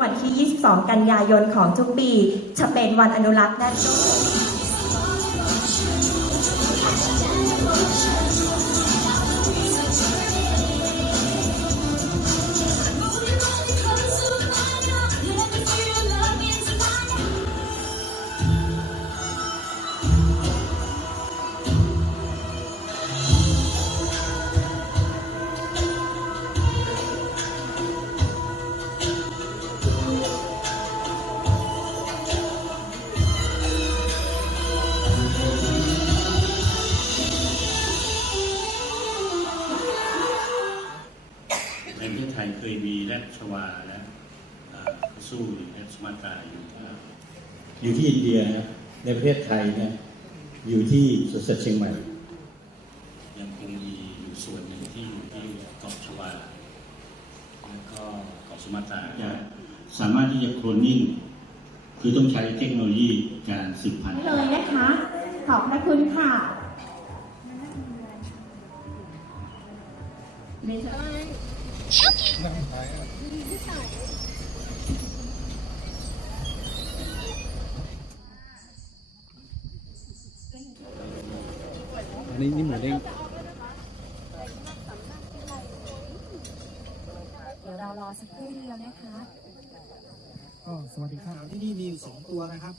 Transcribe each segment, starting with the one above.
วันที่ 22 กันยายนของทุกปี จะเป็นวันอนุรักษ์ด้าน ยเคยมีแรดชวาและอ่าสู้อยู่แรดสุมาตราอยู่นะครับอยู่ที่อินเดียนะในประเทศไทยเนี่ยอยู่ที่สวนสัตว์เชียงใหม่ ยังคงมีอยู่ส่วนหนึ่งที่อยู่ที่เกาะชวาแล้วก็เกาะสุมาตราจะสามารถที่จะโคลนนิ่งคือต้องใช้เทคโนโลยีการสืบพันธุ์เลยนะคะ ขอบพระคุณค่ะเรีย นเชิญอันนี้นี่หมูเด้งเดี๋ยวเรารอสักครู่เดียวนะคะก็สวัสดีครับที่นี่มีอยู่สองตัวนะครับ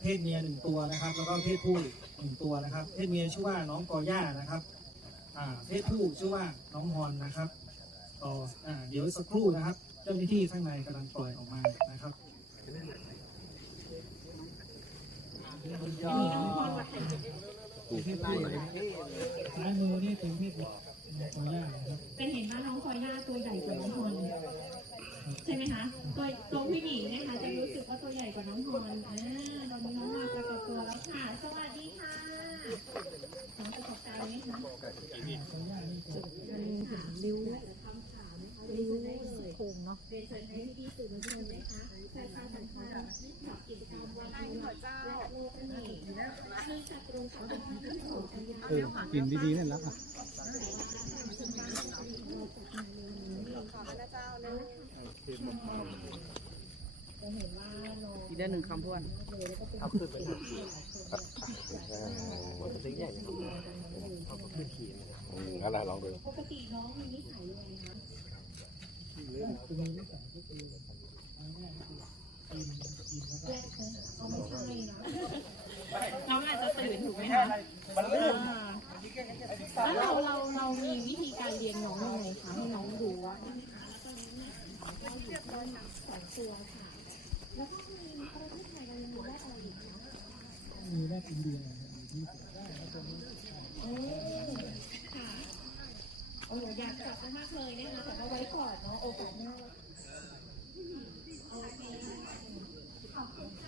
เพศเมียหนึ่งตัวนะครับ แล้วก็เพศผู้หนึ่งตัวนะครับ เพศเมียชื่อว่าน้องกอย่านะครับ อ่า เพศผู้ชื่อว่าน้องฮอนนะครับ ต่ออ่าเดี๋ยวสักครู่นะครับ เจ้าหน้าที่ข้างในกำลังปล่อยออกมานะครับเพศผู้ซ้ายมือนี่เป็นเพศน้องกอย่านะครับจะเห็นว่าน้องคอยหน้าตัวใหญ่กว่าน้องพลใช่ไหมคะ ตัวตัวผู้หญิงนะคะจะรู้สึกว่าตัวใหญ่กว่าน้องพรอ่าตอนนี้น้องมาปรากฏตัวแล้วค่ะ สวัสดีค่ะน้องจะตกใจไหมคะริ้วคำถามนะคะริ้วเลยโคง เรียนเชิญให้พี่สื่อมวลชนนะคะแฟนๆสัมภาษณ์กับกิจกรรมวันนี้และโลกนี้ซึ่งจัดตรงกับวันที่26กันยายนเออกินดีๆนั่นละอะอีกได้หนึ่งคำพวนปกติน้องมีนิสัยยังไงคะแรกนะเอาไม่ใช่นะ น้องอาจจะตื่นถูกไหมคะแล้วเราเราเรามีวิธีการเรียนน้องยังไงคะให้น้องรู้ว่าสองตัวค่ะแล้วก็มีประเทศไทยเรายังมีได้อะไรอีกคะมีแรกอินเดียค่ะากขอบคุณมากเลยนะคะแต่ว่าไว้ก่อนเนาะโอกาสหน้าเอาไขอบคุณ